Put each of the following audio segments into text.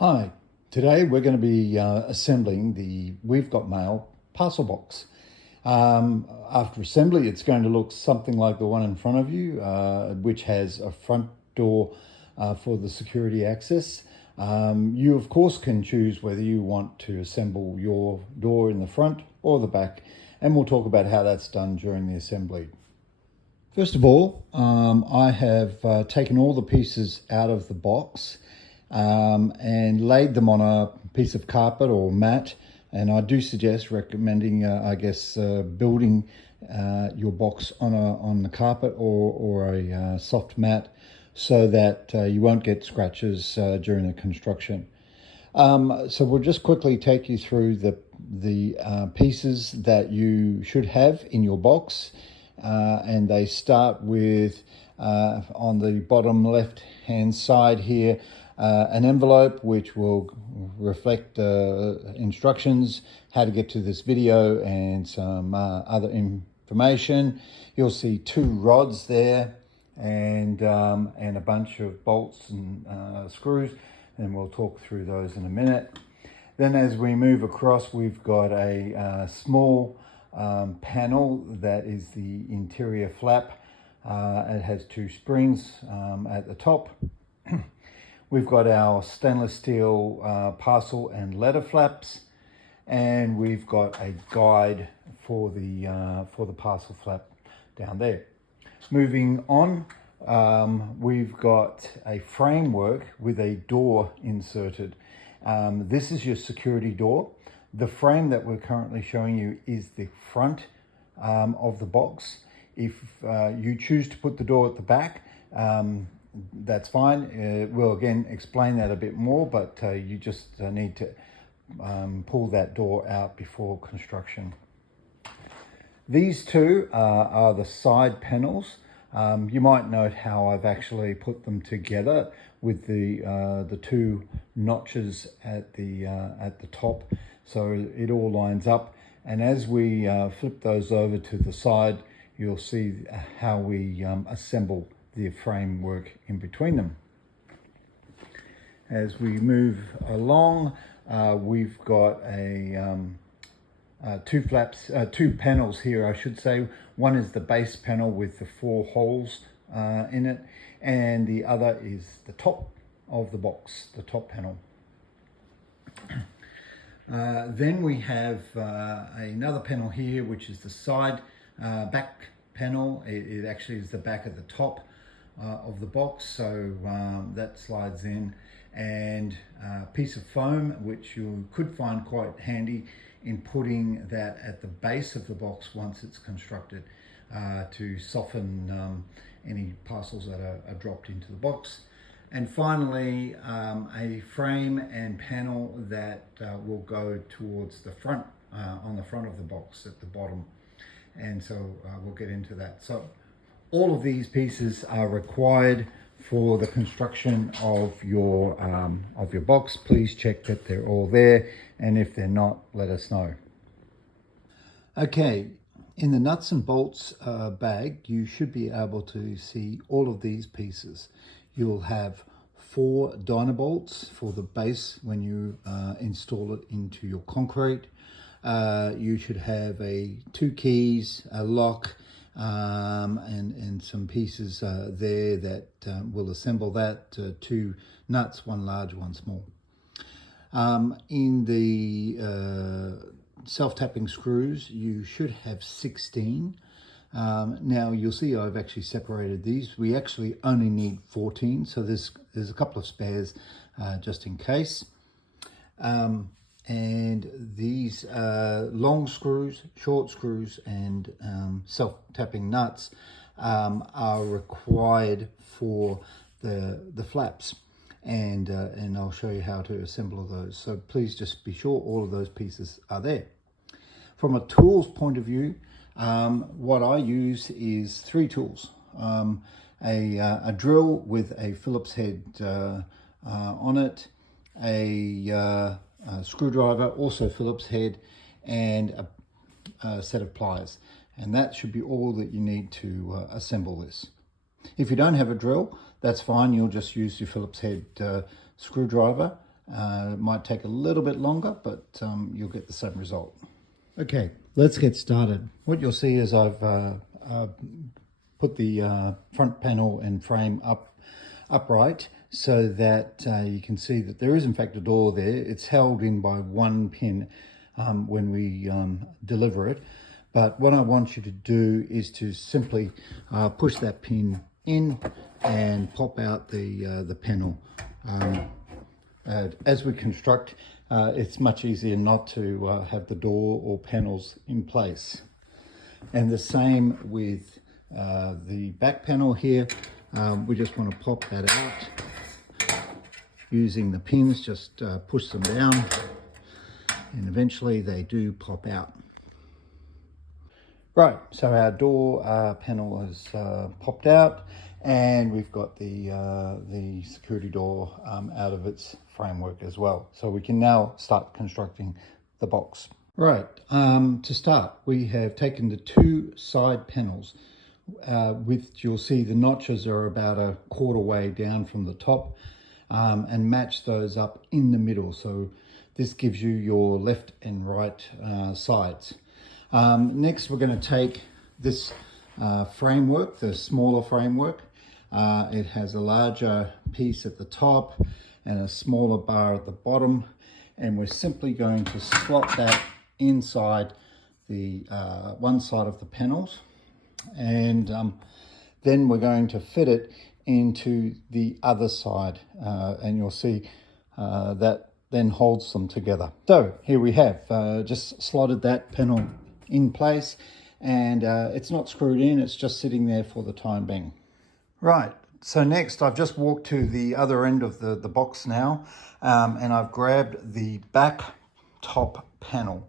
Hi, today we're going to be assembling the We've Got Mail parcel box. After assembly, it's going to look something like the one in front of you, which has a front door for the security access. You, of course, can choose whether you want to assemble your door in the front or the back, and we'll talk about how that's done during the assembly. First of all, I have taken all the pieces out of the box and laid them on a piece of carpet or mat. And I do suggest recommending, building your box on the carpet or a soft mat so that you won't get scratches during the construction. So we'll just quickly take you through the pieces that you should have in your box. And they start with, on the bottom left hand side here, an envelope which will reflect instructions, how to get to this video, and some other information. You'll see 2 rods there and a bunch of bolts and screws, and we'll talk through those in a minute. Then as we move across, we've got a small panel that is the interior flap. It has 2 springs at the top. We've got our stainless steel parcel and letter flaps, and we've got a guide for the parcel flap down there. Moving on, we've got a framework with a door inserted. This is your security door. The frame that we're currently showing you is the front of the box. If you choose to put the door at the back, that's fine. We'll again explain that a bit more, but you just need to pull that door out before construction. These 2 are the side panels. You might note how I've actually put them together with the 2 notches at the top, so it all lines up. And as we flip those over to the side, you'll see how we assemble the framework in between them. As we move along, we've got two panels here, I should say. One is the base panel with the 4 holes in it, and the other is the top of the box, the top panel. Then we have another panel here, which is the side back panel. It actually is the back at the top of the box, so that slides in, and a piece of foam which you could find quite handy in putting that at the base of the box once it's constructed to soften any parcels that are dropped into the box. And finally, a frame and panel that will go towards the front, on the front of the box at the bottom. And so we'll get into that. So all of these pieces are required for the construction of your box. Please check that they're all there, and if they're not, let us know. Okay, in the nuts and bolts bag, you should be able to see all of these pieces. You'll have 4 dyno bolts for the base when you install it into your concrete. You should have 2 keys, a lock, and some pieces there that will assemble that. 2 nuts, 1 large, 1 small. In the self-tapping screws, you should have 16. Now you'll see I've actually separated these. We actually only need 14, so there's a couple of spares just in case. And these long screws, short screws, and self-tapping nuts are required for the flaps, and I'll show you how to assemble those. So please just be sure all of those pieces are there. From a tools point of view, what I use is 3 tools. A drill with a Phillips head on it, a screwdriver, also Phillips head, and a set of pliers. And that should be all that you need to assemble this. If you don't have a drill, that's fine. You'll just use your Phillips head screwdriver It might take a little bit longer, but you'll get the same result. Okay, let's get started. What you'll see is I've put the front panel and frame upright so that you can see that there is in fact a door there. It's held in by one pin when we deliver it. But what I want you to do is to simply push that pin in and pop out the panel. As we construct, it's much easier not to have the door or panels in place. And the same with the back panel here. We just want to pop that out using the pins, just push them down, and eventually they do pop out. Right, so our door panel has popped out, and we've got the security door out of its framework as well. So we can now start constructing the box. Right, to start, we have taken the two side panels you'll see the notches are about a quarter way down from the top, and match those up in the middle. So this gives you your left and right sides. Next, we're going to take this framework, the smaller framework. It has a larger piece at the top and a smaller bar at the bottom, and we're simply going to slot that inside the one side of the panels, and then we're going to fit it into the other side, and you'll see that then holds them together. So here we have just slotted that panel in place, and it's not screwed in, it's just sitting there for the time being. Right, so next I've just walked to the other end of the box now, and I've grabbed the back top panel.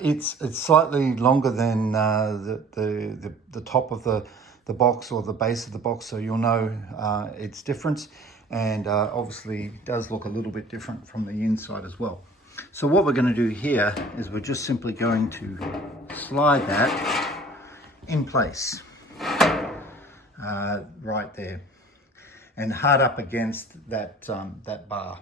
It's slightly longer than the top of the box or the base of the box, so you'll know its difference, and obviously does look a little bit different from the inside as well. So what we're going to do here is we're just simply going to slide that in place right there and hard up against that bar.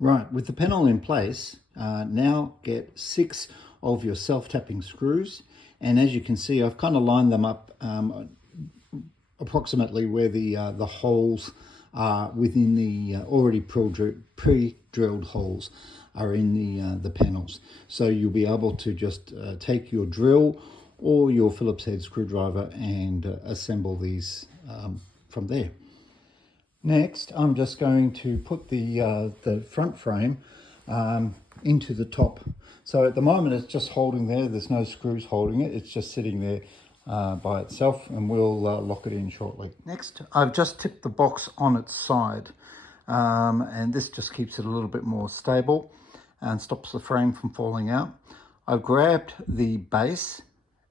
Right, with the panel in place, now get 6 of your self-tapping screws, and as you can see, I've kind of lined them up approximately where the holes are within the already pre-drilled holes are in the panels. So you'll be able to just take your drill or your Phillips head screwdriver and assemble these from there. Next, I'm just going to put the front frame into the top. So at the moment it's just holding there, there's no screws holding it, it's just sitting there by itself, and we'll lock it in shortly. Next, I've just tipped the box on its side, and this just keeps it a little bit more stable and stops the frame from falling out. I've grabbed the base,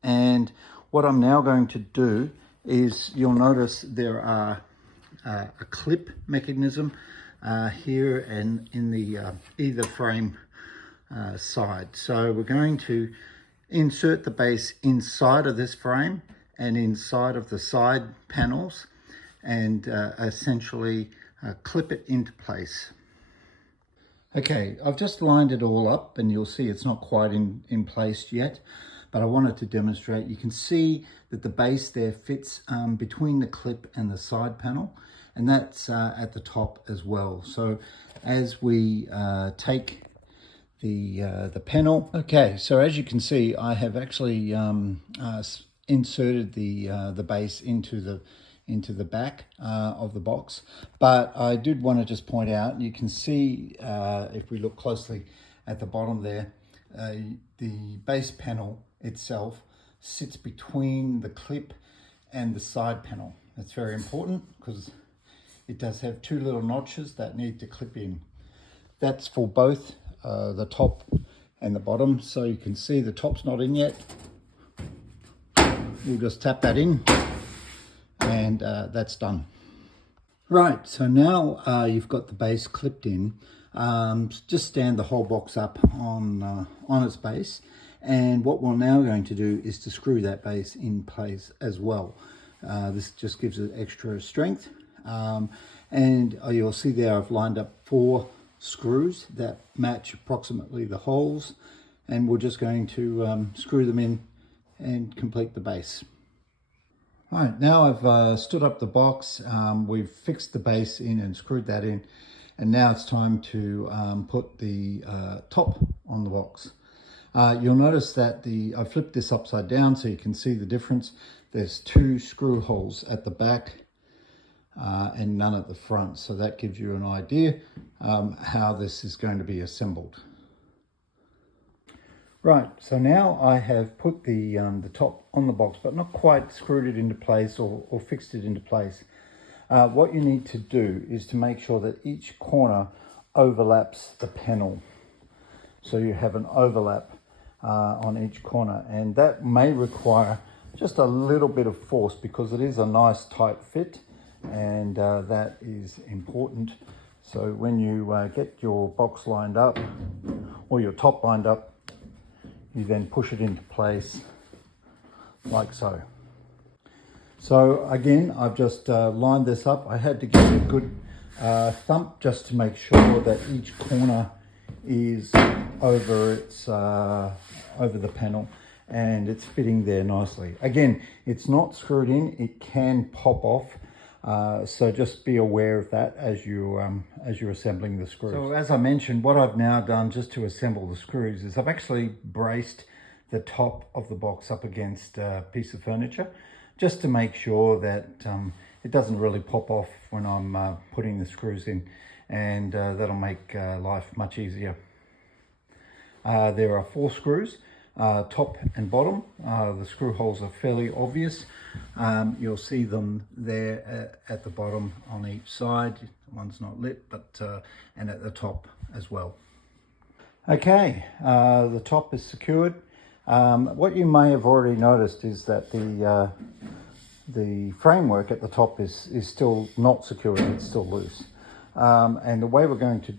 and what I'm now going to do is, you'll notice there are a clip mechanism here and in the either frame side. So we're going to insert the base inside of this frame and inside of the side panels, and essentially clip it into place. Okay, I've just lined it all up, and you'll see it's not quite in place yet, but I wanted to demonstrate. You can see that the base there fits between the clip and the side panel, and that's at the top as well. So as we take the panel, okay, so as you can see, I have actually inserted the base into the back of the box, but I did want to just point out, you can see if we look closely at the bottom there, the base panel itself sits between the clip and the side panel. That's very important because it does have 2 little notches that need to clip in. That's for both the top and the bottom. So you can see the top's not in yet. We'll just tap that in, and that's done. Right, so now you've got the base clipped in. Just stand the whole box up on its base, and what we're now going to do is to screw that base in place as well. This just gives it extra strength, And you'll see there I've lined up 4 screws that match approximately the holes, and we're just going to screw them in and complete the base. All right, now I've stood up the box, we've fixed the base in and screwed that in, and now it's time to put the top on the box. You'll notice that I flipped this upside down so you can see the difference. There's 2 screw holes at the back and none at the front, so that gives you an idea how this is going to be assembled. Right, so now I have put the top on the box, but not quite screwed it into place or fixed it into place. What you need to do is to make sure that each corner overlaps the panel. So you have an overlap on each corner, and that may require just a little bit of force because it is a nice tight fit, and that is important. So when you get your box lined up or your top lined up, you then push it into place like so. So again, I've just lined this up. I had to give it a good thump just to make sure that each corner is over the panel and it's fitting there nicely. Again, it's not screwed in, it can pop off. So just be aware of that as you're assembling the screws. So as I mentioned, what I've now done just to assemble the screws is I've actually braced the top of the box up against a piece of furniture just to make sure that it doesn't really pop off when I'm putting the screws in, and that'll make life much easier. There are 4 screws, top and bottom. The screw holes are fairly obvious. You'll see them there at the bottom on each side. One's not lit, but and at the top as well. Okay, the top is secured. What you may have already noticed is that the framework at the top is still not secured, it's still loose. And the way we're going to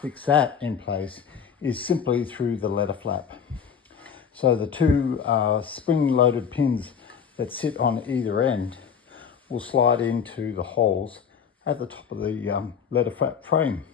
fix that in place is simply through the letter flap. So the 2 spring-loaded pins that sit on either end will slide into the holes at the top of the letter flap frame.